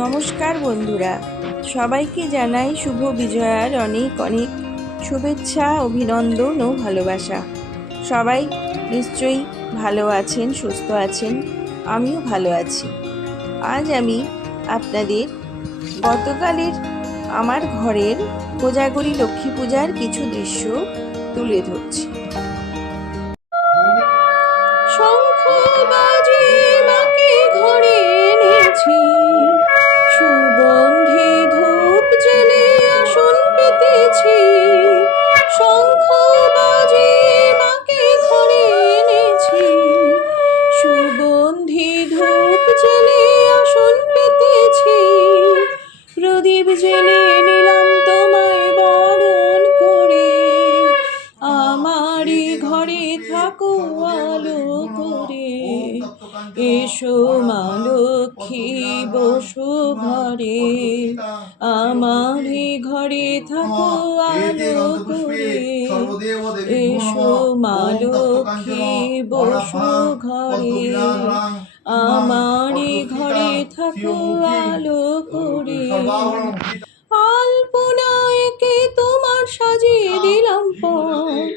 নমস্কার বন্ধুরা, সবাইকে জানাই শুভ বিজয়ার অনেক অনেক শুভেচ্ছা, অভিনন্দন ও ভালোবাসা। সবাই নিশ্চয়ই ভালো আছেন, সুস্থ আছেন, আমিও ভালো আছি। আজ আমি আপনাদের গতকালের আমার ঘরের কোজাগরী লক্ষ্মী পূজার কিছু দৃশ্য তুলে ধরছি। শঙ্খ বাজে মাকে ঘরে এনেছি, সুগন্ধি ধূপ জেলে আসন পেতেছি। শঙ্খ বাজে মাকে ঘরে এনেছি, সুগন্ধি ধূপ জেলে আসন পেতেছি। প্রদীপ জেলে নিলাম তোমায় বরণ করে, আমারই ঘরে থাকো আলো করে। এসো মা লক্ষ্মী বসো ঘরে, আমারই ঘরে থাকো আলো করে। এসো মা লক্ষ্মী বসো ঘরে, আমারই ঘরে থাকো আলো করে। আলপনায় তোমার সাজিয়ে দিলাম পট,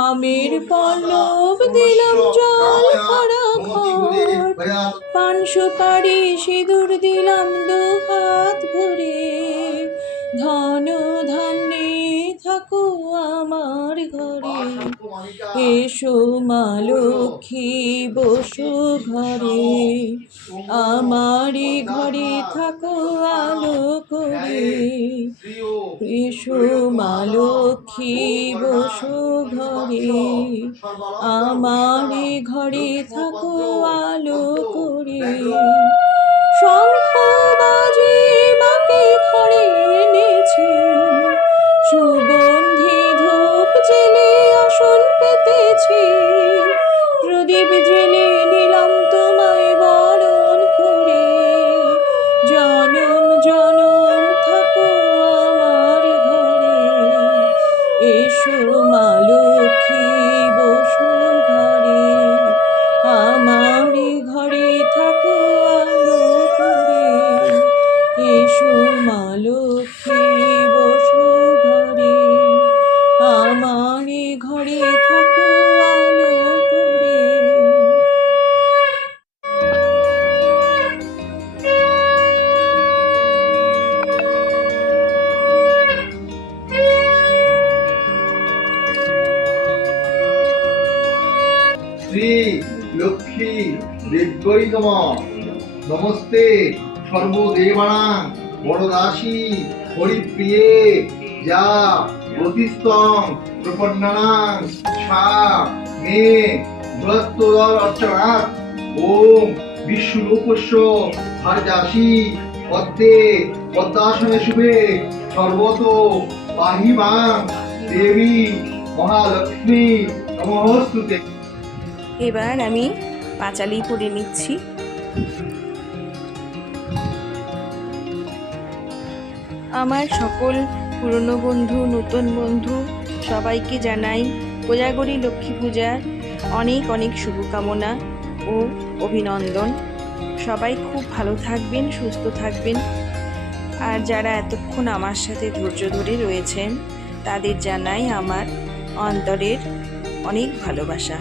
আমের পল্লব দিলাম জল ভরা ঘট। পান সুপারি সিঁদুর দিলাম দু হাত ভরে, ধন ধান্যে থাকো আমার ঘরে। এসো মা লক্ষ্মী বসো ঘরে, আমারই ঘরে থাকো আলো করে। এসো মা লক্ষ্মী বসো ঘরে, আমারই ঘরে থাকো আলো করে। শঙ্খ বাজে মাকে ঘরে এনেছি, সুগন্ধি ধূপ জেলে আসন পেতেছি। প্রদীপ জেলে নিলাম তোমায় বরণ করে, জনম জনম থাকো আমার ঘরে। এসো মা লক্ষ্মী বসো ঘরে, আমারই ঘরে থাকো আলো করে। এসো মা লক্ষ্মী বসো ঘরে, আমারই ঘরে থাকো আলো করে। শ্রী লক্ষ্মী দেব্যৈ নমঃ। নমস্তে সর্বদেবানাং বরদাসী হরিপ্রিয়ে, যা গতিস্তং প্রপন্নানাং সা মে বৃহত্তর অর্চনাৎ। ওম বিশ্বরূপস্য ভারদাসী পদ্মে পদ্মাসনে শুভে সর্বত পাহি মাং দেবী মহালক্ষ্মী নমস্তুতে। এবার আমি পাঁচালি পরে নিচ্ছি। আমার সকল পুরনো বন্ধু, নতুন বন্ধু সবাইকে জানাই কোজাগরী লক্ষ্মী পূজার অনেক অনেক শুভকামনা ও অভিনন্দন। সবাই খুব ভালো থাকবেন, সুস্থ থাকবেন। আর যারা এতক্ষণ আমার সাথে ধৈর্য ধরে রয়েছেন তাদের জানাই আমার অন্তরের অনেক ভালোবাসা।